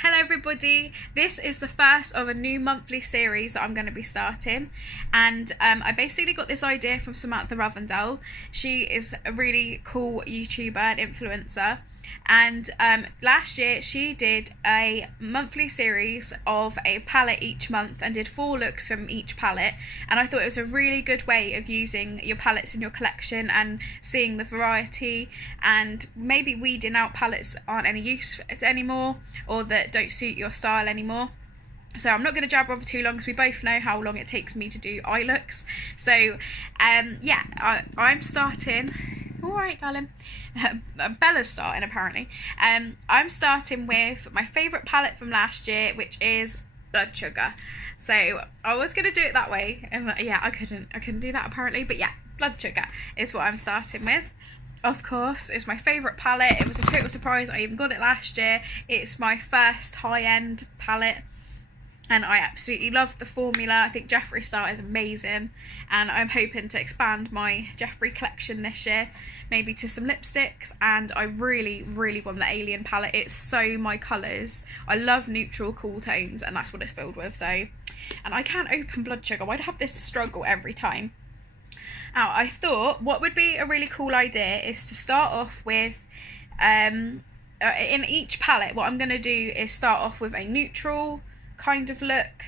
Hello everybody, this is the first of a new monthly series that I'm going to be starting, and I basically got this idea from Samantha Ravendell. She is a really cool YouTuber and influencer, and last year she did a monthly series of a palette each month and did 4 looks from each palette, and I thought it was a really good way of using your palettes in your collection and seeing the variety and maybe weeding out palettes that aren't any use anymore or that don't suit your style anymore. So I'm not going to jabber over too long because we both know how long it takes me to do eye looks. So I'm starting. All right, darling. Bella's starting apparently. I'm starting with my favourite palette from last year, which is Blood Sugar. So I was going to do it that way, and yeah, I couldn't do that apparently. But yeah, Blood Sugar is what I'm starting with. Of course, it's my favourite palette. It was a total surprise I even got it last year. It's my first high-end palette, and I absolutely love the formula. I think Jeffree Star is amazing, and I'm hoping to expand my Jeffree collection this year, maybe to some lipsticks, and I really want the Alien palette. It's so my colours. I love neutral cool tones, and that's what it's filled with. So, and I can't open Blood Sugar. Why do I have this struggle every time? Now, I thought what would be a really cool idea is to start off with, in each palette, what I'm going to do is start off with a neutral kind of look.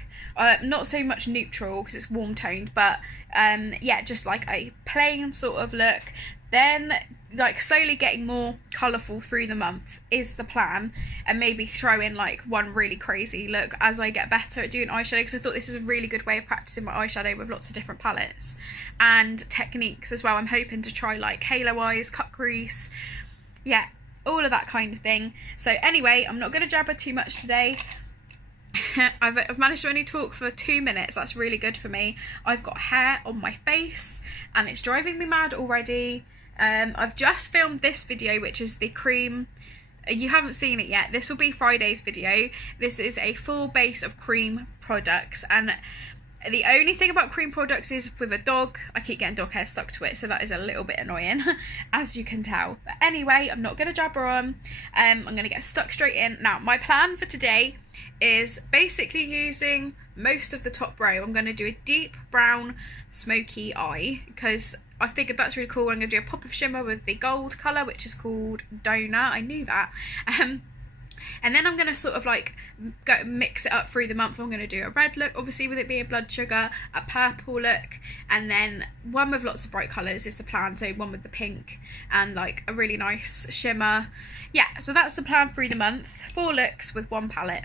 Not so much neutral because it's warm toned, but yeah, just like a plain sort of look. Then like slowly getting more colourful through the month is the plan, and maybe throw in like one really crazy look as I get better at doing eyeshadow, because I thought this is a really good way of practicing my eyeshadow with lots of different palettes and techniques as well. I'm hoping to try like halo eyes, cut crease, yeah, all of that kind of thing. So anyway, I'm not going to jabber too much today. I've managed to only talk for 2 minutes. That's really good for me. I've got hair on my face and it's driving me mad already. I've just filmed this video, which is the cream. You haven't seen it yet. This will be Friday's video. This is a full base of cream products, and the only thing about cream products is with a dog, I keep getting dog hair stuck to it, so that is a little bit annoying, as you can tell. But anyway, I'm not going to jabber on. I'm going to get stuck straight in. Now, my plan for today is basically using most of the top row. I'm going to do a deep brown smoky eye because I figured that's really cool. I'm going to do a pop of shimmer with the gold colour, which is called Donut. I knew that. And then I'm going to sort of like go mix it up through the month. I'm going to do a red look, obviously with it being Blood Sugar, a purple look, and then one with lots of bright colours is the plan. So one with the pink and like a really nice shimmer. Yeah, so that's the plan through the month. 4 looks with 1 palette,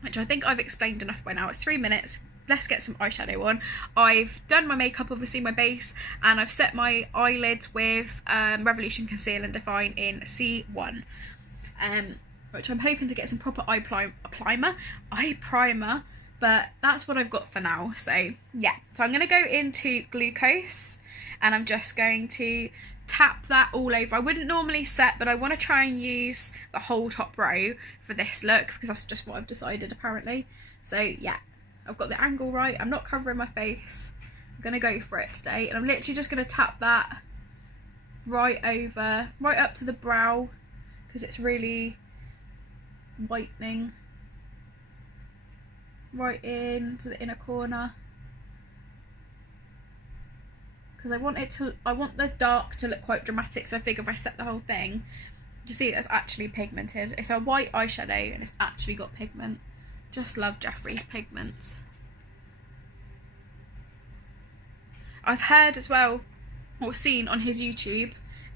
which I think I've explained enough by now. It's 3 minutes. Let's get some eyeshadow on. I've done my makeup, obviously my base, and I've set my eyelids with Revolution Conceal and Define in C1. Which I'm hoping to get some proper eye primer, but that's what I've got for now. So yeah, so I'm going to go into Glucose, and I'm just going to tap that all over. I wouldn't normally set, but I want to try and use the whole top row for this look because that's just what I've decided apparently. So yeah, I've got the angle right. I'm not covering my face. I'm going to go for it today, and I'm literally just going to tap that right up to the brow because it's really whitening, right into the inner corner, because I want the dark to look quite dramatic. So I figure if I set the whole thing, you see it's actually pigmented. It's a white eyeshadow and it's actually got pigment. Just love Jeffree's pigments. I've heard as well, or seen on his YouTube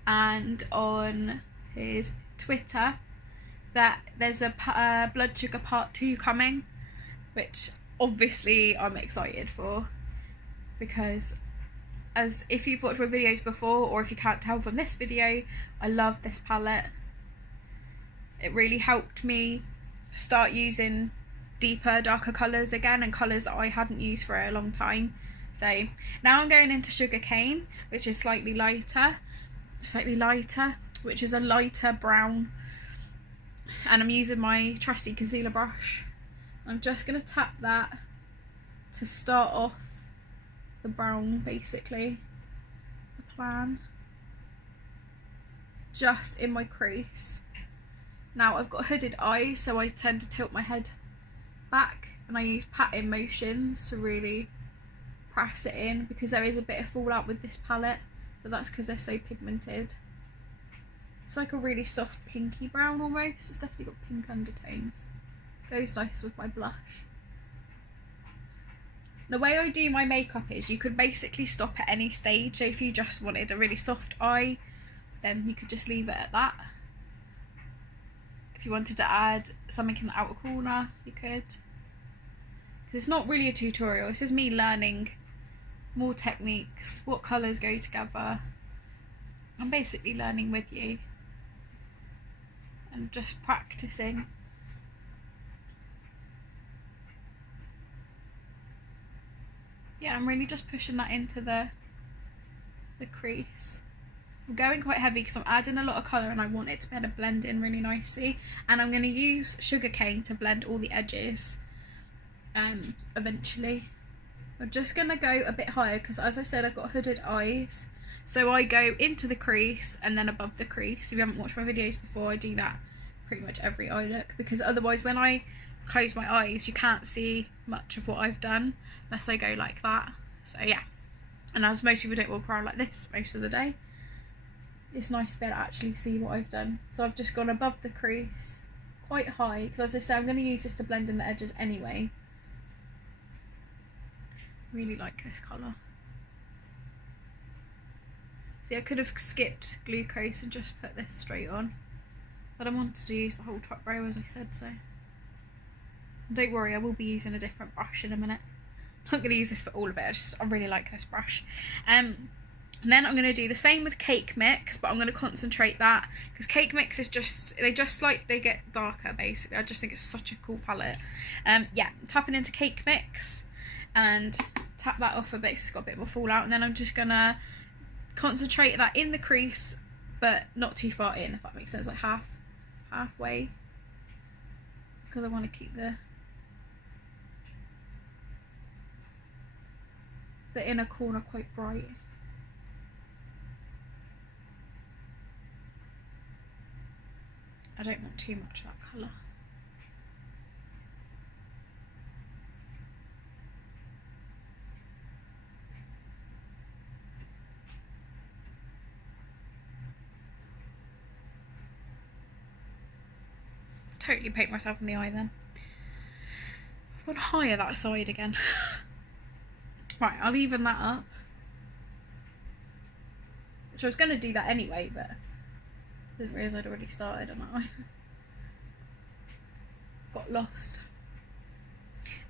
and on his Twitter, that there's a Blood Sugar Part 2 coming, which obviously I'm excited for, because as if you've watched my videos before, or if you can't tell from this video, I love this palette. It really helped me start using deeper, darker colours again, and colours that I hadn't used for a long time. So now I'm going into Sugarcane, which is slightly lighter, which is a lighter brown. And I'm using my trusty concealer brush. I'm just going to tap that to start off the brown, basically, the plan, just in my crease. Now I've got hooded eyes, so I tend to tilt my head back, and I use patting motions to really press it in, because there is a bit of fallout with this palette, but that's because they're so pigmented. It's like a really soft pinky brown almost. It's definitely got pink undertones. Goes nice with my blush. The way I do my makeup is you could basically stop at any stage. So if you just wanted a really soft eye, then you could just leave it at that. If you wanted to add something in the outer corner, you could. Because it's not really a tutorial. This is me learning more techniques, what colours go together. I'm basically learning with you and just practicing. Yeah, I'm really just pushing that into the crease. I'm going quite heavy because I'm adding a lot of colour and I want it to be able to blend in really nicely. And I'm going to use sugarcane to blend all the edges eventually. I'm just going to go a bit higher because, as I said, I've got hooded eyes. So I go into the crease and then above the crease. If you haven't watched my videos before, I do that pretty much every eye look, because otherwise when I close my eyes you can't see much of what I've done unless I go like that. So yeah, and as most people don't walk around like this most of the day, it's nice to be able to actually see what I've done. So I've just gone above the crease quite high because, as I say, I'm going to use this to blend in the edges anyway. Really like this colour. See, I could have skipped glucose and just put this straight on, but I wanted to use the whole top row, as I said, so don't worry, I will be using a different brush in a minute. I'm not going to use this for all of it, I really like this brush. And then I'm going to do the same with Cake Mix, but I'm going to concentrate that, because Cake Mix is just, they get darker basically. I just think it's such a cool palette. Yeah, tapping into Cake Mix and tap that off a bit, so it's got a bit more fallout, and then I'm just going to concentrate that in the crease, but not too far in, if that makes sense, like halfway, because I want to keep the inner corner quite bright. I don't want too much of that colour. Totally paint myself in the eye then. I've gone higher that side again. Right, I'll even that up. Which I was going to do that anyway, but didn't realise I'd already started on that one. Got lost.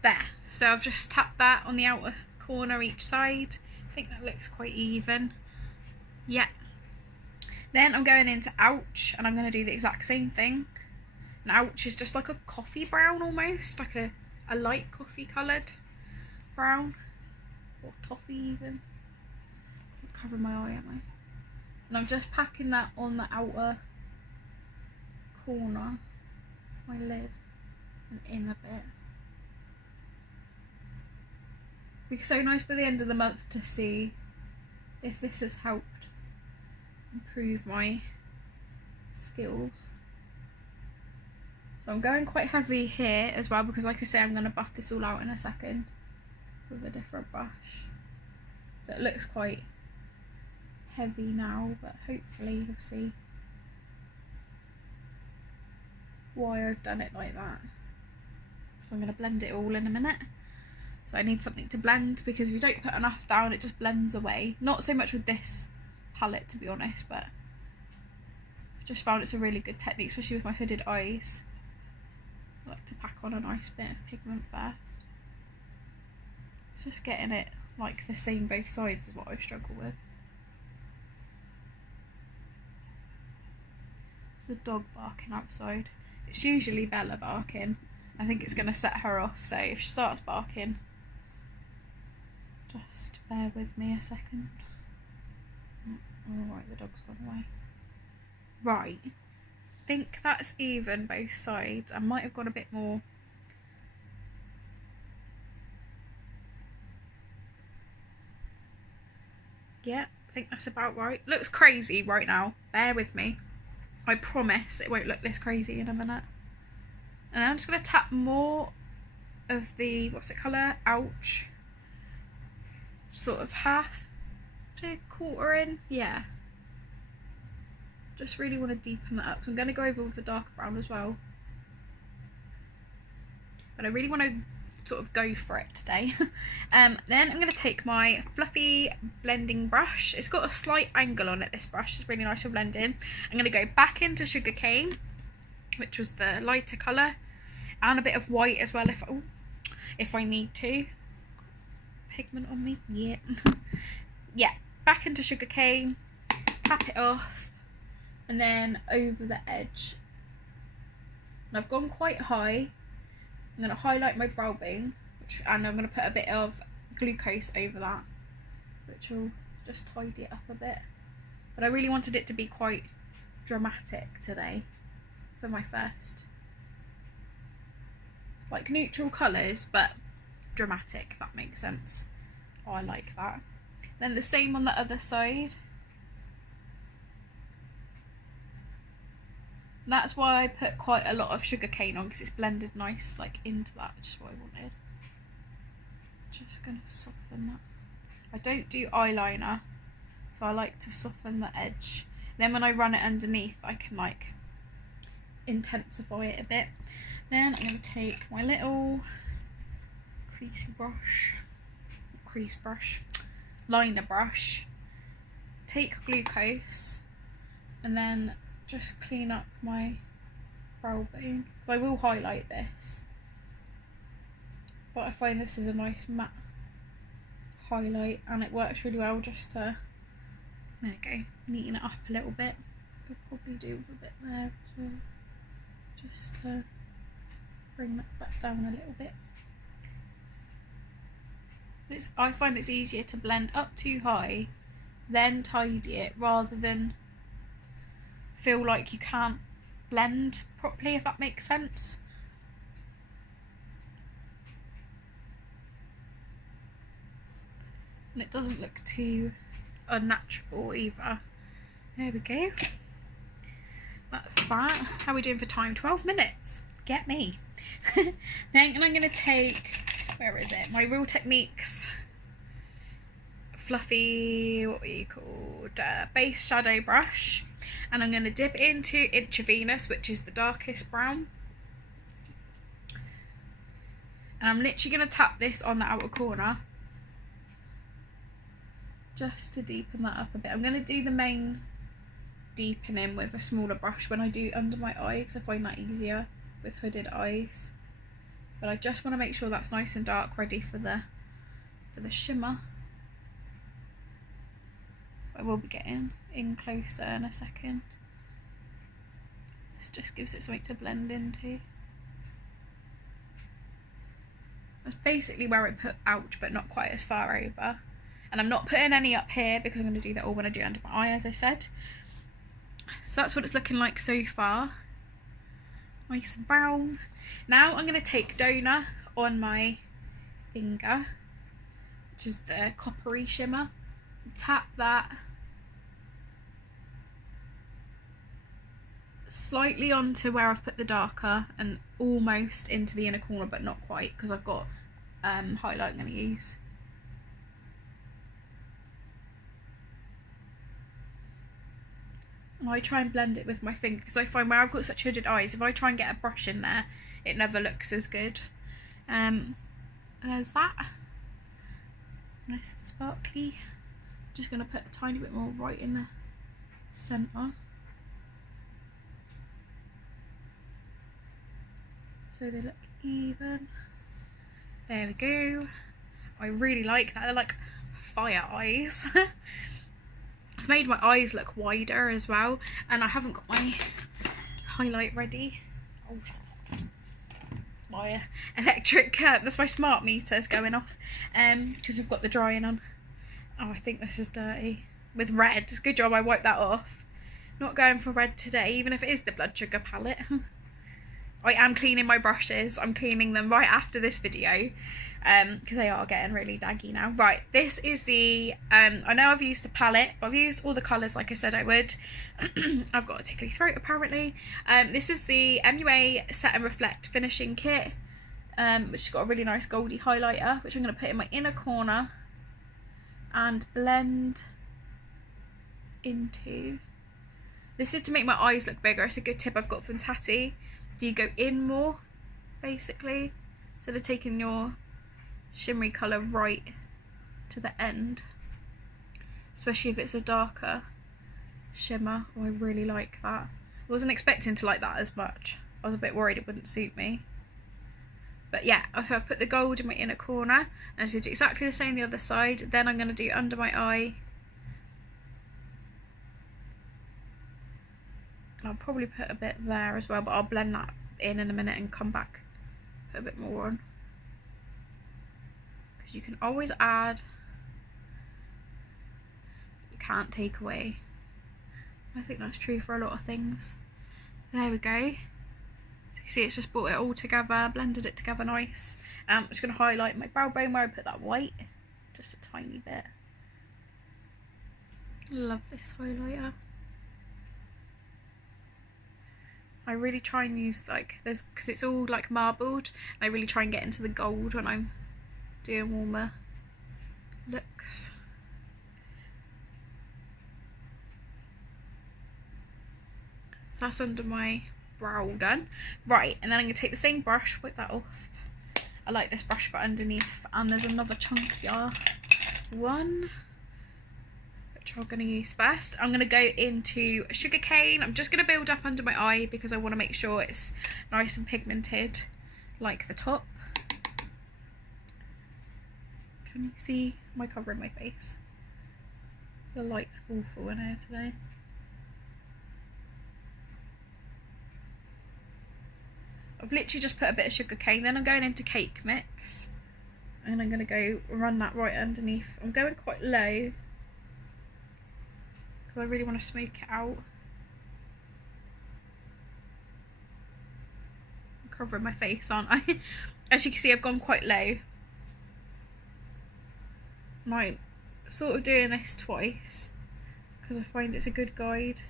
There. So I've just tapped that on the outer corner each side. I think that looks quite even. Yeah. Then I'm going into Ouch, and I'm going to do the exact same thing. And Ouch is just like a coffee brown almost, like a light coffee coloured brown, or toffee even. I'm covering my eye, am I? And I'm just packing that on the outer corner, my lid, and in a bit. It'd be so nice by the end of the month to see if this has helped improve my skills. So I'm going quite heavy here as well, because like I say, I'm going to buff this all out in a second with a different brush. So it looks quite heavy now, but hopefully you'll see why I've done it like that. So I'm going to blend it all in a minute. So I need something to blend, because if you don't put enough down it just blends away. Not so much with this palette, to be honest, but I've just found it's a really good technique, especially with my hooded eyes. I like to pack on a nice bit of pigment first. It's just getting it like the same both sides is what I struggle with. There's a dog barking outside. It's usually Bella barking. I think it's going to set her off, so if she starts barking, just bear with me a second. Alright, the dog's gone away. Right. Think that's even both sides. I might have gone a bit more. Yeah, I think that's about right. Looks crazy right now. Bear with me. I promise it won't look this crazy in a minute. And I'm just going to tap more of the, what's it colour? Ouch. Sort of half to quarter in. Yeah. Just really want to deepen that up. So I'm going to go over with a darker brown as well. But I really want to sort of go for it today. Then I'm going to take my fluffy blending brush. It's got a slight angle on it, this brush. It's really nice for blending. I'm going to go back into Sugarcane, which was the lighter colour, and a bit of white as well if I need to. Pigment on me, yeah. Yeah, back into Sugarcane, tap it off, and then over the edge. And I've gone quite high. I'm going to highlight my brow bone, and I'm going to put a bit of glucose over that, which will just tidy it up a bit. But I really wanted it to be quite dramatic today for my first. Like neutral colours, but dramatic, if that makes sense. Oh, I like that. Then the same on the other side. That's why I put quite a lot of Sugarcane on, because it's blended nice like into that, which is what I wanted. Just going to soften that. I don't do eyeliner, so I like to soften the edge. Then when I run it underneath, I can like intensify it a bit. Then I'm going to take my little liner brush, take glucose, and then just clean up my brow bone. I will highlight this, but I find this is a nice matte highlight, and it works really well just to, there we go, neaten it up a little bit. Could probably do with a bit there as well, just to bring that back down a little bit. I find it's easier to blend up too high, then tidy it, rather than feel like you can't blend properly, if that makes sense. And it doesn't look too unnatural either. There we go. That's that. How are we doing for time? 12 minutes. Get me. Then I'm going to take, where is it? My Real Techniques fluffy, what are you called? Base shadow brush. And I'm going to dip into Intravenous, which is the darkest brown. And I'm literally going to tap this on the outer corner, just to deepen that up a bit. I'm going to do the main deepening with a smaller brush when I do under my eye, because I find that easier with hooded eyes. But I just want to make sure that's nice and dark, ready for the shimmer. I will be getting in closer in a second. This just gives it something to blend into. That's basically where I put out, but not quite as far over. And I'm not putting any up here, because I'm going to do that all when I do it under my eye, as I said. So that's what it's looking like so far. Nice and brown. Now I'm going to take Donor on my finger, which is the coppery shimmer. Tap that slightly onto where I've put the darker, and almost into the inner corner, but not quite, because I've got highlight I'm going to use. And I try and blend it with my finger, because I find where I've got such hooded eyes, if I try and get a brush in there, it never looks as good. There's that. Nice and sparkly. Just going to put a tiny bit more right in the centre, so they look even. There we go. I really like that. They're like fire eyes. It's made my eyes look wider as well, and I haven't got my highlight ready. Oh, it's my electric, that's my smart meter's going off, because I've got the drying on. Oh, I think this is dirty. With red. Good job I wiped that off. Not going for red today, even if it is the blood sugar palette. I am cleaning my brushes. I'm cleaning them right after this video because they are getting really daggy now. Right, this is the, I know I've used the palette, but I've used all the colours like I said I would. I've got a tickly throat apparently. This is the MUA Set and Reflect Finishing Kit, which has got a really nice goldy highlighter, which I'm going to put in my inner corner and blend into. This is to make my eyes look bigger. It's a good tip I've got from Tati. You go in more, basically, instead of taking your shimmery colour right to the end, especially if it's a darker shimmer. Oh, I really like that. I wasn't expecting to like that as much. I was a bit worried it wouldn't suit me. But yeah, so I've put the gold in my inner corner, and so do exactly the same the other side. Then I'm going to do under my eye. And I'll probably put a bit there as well, but I'll blend that in a minute and come back, put a bit more on. Because you can always add, you can't take away. I think that's true for a lot of things. There we go. So you can see it's just brought it all together, blended it together nice. I'm just going to highlight my brow bone where I put that white, just a tiny bit. Love this highlighter. I really try and use like, because it's all like marbled, I really try and get into the gold when I'm doing warmer looks. So that's under my brow done. Right, and then I'm going to take the same brush, wipe that off. I like this brush for underneath, and there's another chunkier one, which I'm going to use first. I'm going to go into Sugarcane. I'm just going to build up under my eye because I want to make sure it's nice and pigmented like the top. Can you see my covering my face? The light's awful in here today. I've literally just put a bit of Sugarcane, then I'm going into Cake Mix, and I'm going to go run that right underneath. I'm going quite low because I really want to smoke it out. I'm covering my face, aren't I? As you can see, I've gone quite low. I'm sort of doing this twice because I find it's a good guide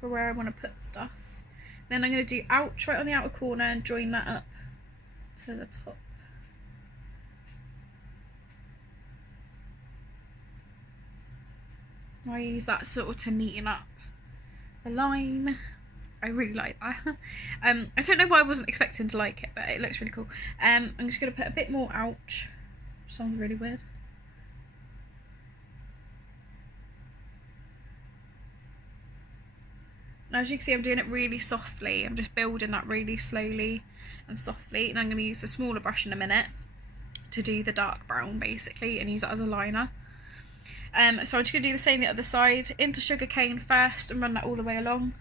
for where I want to put stuff. Then I'm going to do ouch right on the outer corner and join that up to the top. I use that sort of to neaten up the line. I really like that. I don't know why I wasn't expecting to like it, but it looks really cool. I'm just going to put a bit more ouch. Sounds really weird. Now, as you can see, I'm doing it really softly. I'm just building that really slowly and softly. And I'm going to use the smaller brush in a minute to do the dark brown, basically, and use that as a liner. So I'm just going to do the same the other side. Into Sugarcane first and run that all the way along.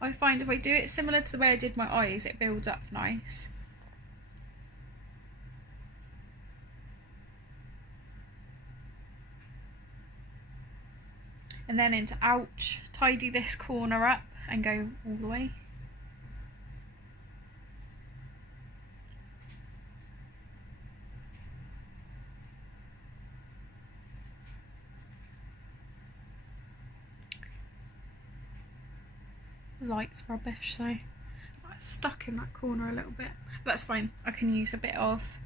I find if I do it similar to the way I did my eyes, it builds up nice. And then into ouch, tidy this corner up and go all the way. The light's rubbish, so that's stuck in that corner a little bit. But that's fine, I can use a bit of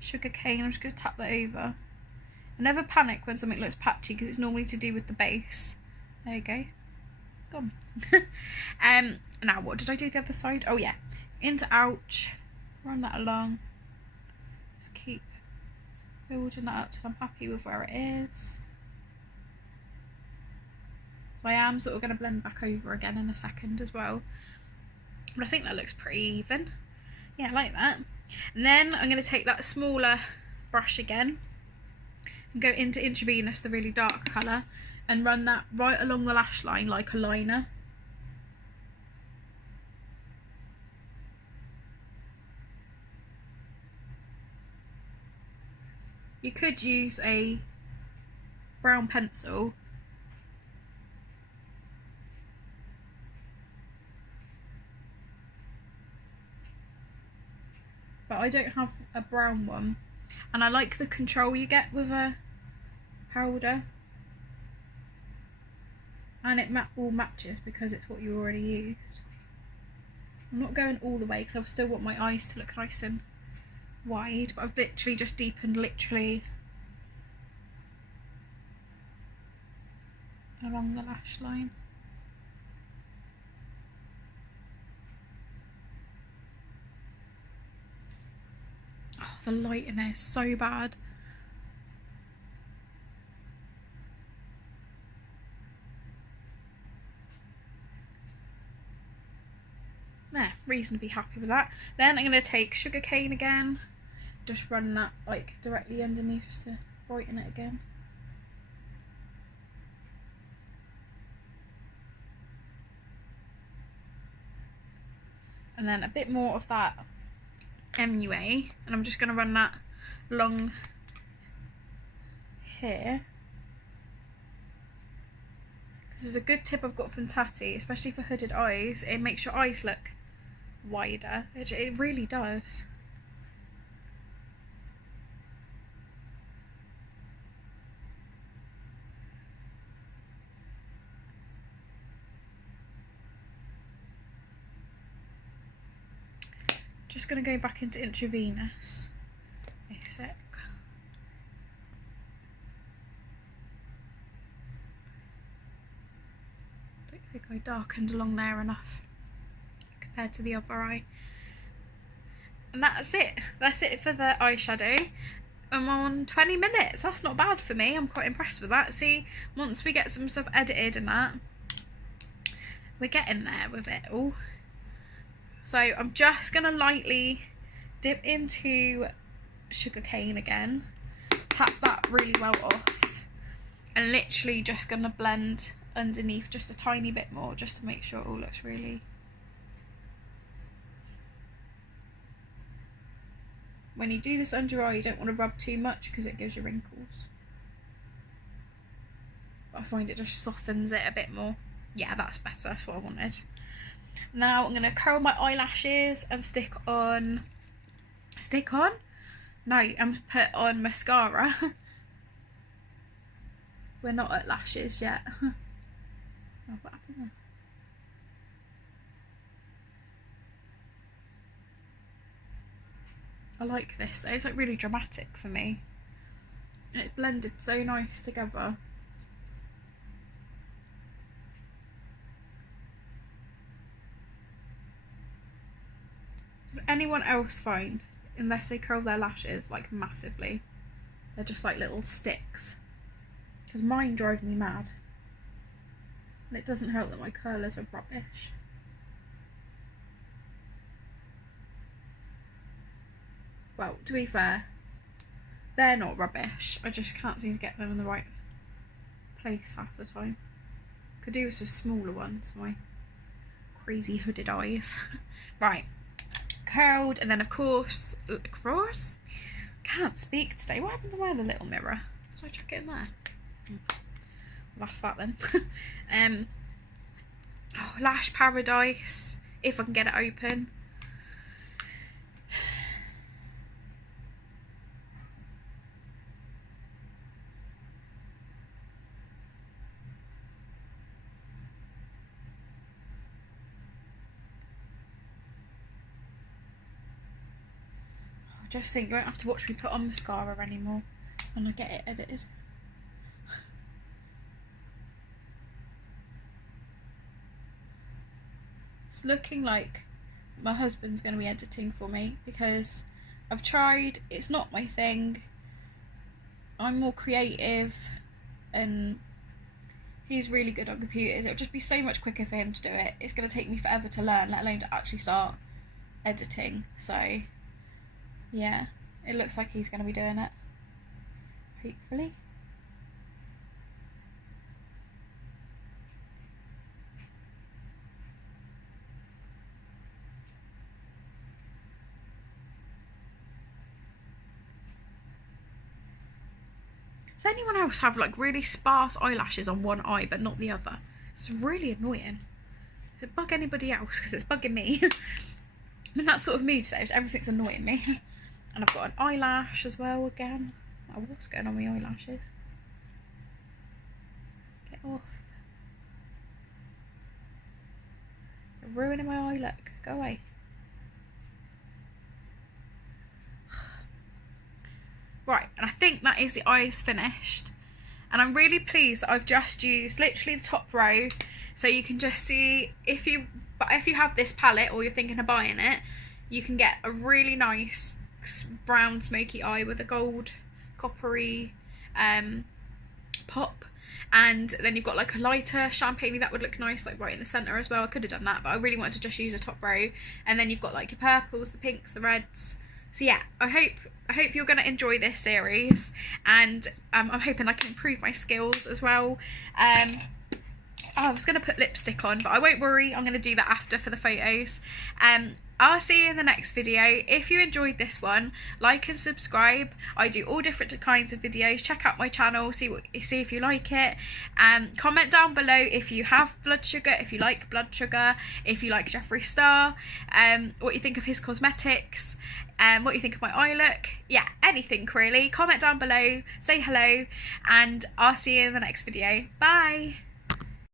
Sugarcane. I'm just going to tap that over. I never panic when something looks patchy because it's normally to do with the base. There you go. Gone. Now what did I do the other side? Oh yeah. Into ouch. Run that along. Just keep building that up till I'm happy with where it is. So I am sort of going to blend back over again in a second as well. But I think that looks pretty even. Yeah, I like that. And then I'm going to take that smaller brush again and go into Intravenous, the really dark colour, and run that right along the lash line like a liner. You could use a brown pencil. But I don't have a brown one. And I like the control you get with a powder. And it all matches because it's what you already used. I'm not going all the way because I still want my eyes to look nice and wide. But I've literally just deepened along the lash line. Oh, the light in there is so bad. There, reasonably happy with that. Then I'm going to take Sugarcane again. Just run that like directly underneath just to brighten it again. And then a bit more of that MUA, and I'm just going to run that along here. This is a good tip I've got from Tati, especially for hooded eyes. It makes your eyes look wider. It really does. Just going to go back into intravenous. A sec. Don't think I darkened along there enough compared to the other eye. And that's it. That's it for the eyeshadow. I'm on 20 minutes. That's not bad for me. I'm quite impressed with that. See, once we get some stuff edited and that, we're getting there with it all. So I'm just going to lightly dip into Sugarcane again, tap that really well off, and literally just going to blend underneath just a tiny bit more just to make sure it all looks really... When you do this under your eye, you don't want to rub too much because it gives you wrinkles. But I find it just softens it a bit more. Yeah, that's better. That's what I wanted. Now I'm going to curl my eyelashes and stick on? No, I'm put on mascara. We're not at lashes yet. Oh, what happened there? I like this. It's like really dramatic for me. And it blended so nice together. Does anyone else find, unless they curl their lashes like massively, they're just like little sticks? Because mine drive me mad. And it doesn't help that my curlers are rubbish. Well, to be fair, they're not rubbish. I just can't seem to get them in the right place half the time. Could do with some smaller ones, my crazy hooded eyes. Right. Curled, and then of course, can't speak today. What happened to my other little mirror? Did I chuck it in there? Well, that's that then. Oh, Lash Paradise, if I can get it open. I just think you won't have to watch me put on mascara anymore when I get it edited. It's looking like my husband's going to be editing for me because I've tried, it's not my thing. I'm more creative and he's really good on computers. It would just be so much quicker for him to do it. It's going to take me forever to learn, let alone to actually start editing. So yeah, it looks like he's going to be doing it, hopefully. Does anyone else have like really sparse eyelashes on one eye but not the other? It's really annoying. Does it bug anybody else? Because it's bugging me. I'm in that sort of mood today. Everything's annoying me. And I've got an eyelash as well again. Oh, what's going on with my eyelashes? Get off. You're ruining my eye look. Go away. Right, and I think that is the eyes finished. And I'm really pleased that I've just used literally the top row. So you can just see, if you have this palette or you're thinking of buying it, you can get a really nice brown smoky eye with a gold coppery pop. And then you've got like a lighter champagne that would look nice, like right in the centre as well. I could have done that, but I really wanted to just use a top row. And then you've got like your purples, the pinks, the reds. So yeah, I hope you're going to enjoy this series, and I'm hoping I can improve my skills as well. I was going to put lipstick on, but I won't worry, I'm going to do that after for the photos. I'll see you in the next video. If you enjoyed this one, like and subscribe. I do all different kinds of videos. Check out my channel, see if you like it. Comment down below if you have blood sugar, if you like blood sugar, if you like Jeffree Star, what you think of his cosmetics, what you think of my eye look. Yeah, anything really. Comment down below, say hello, and I'll see you in the next video. Bye!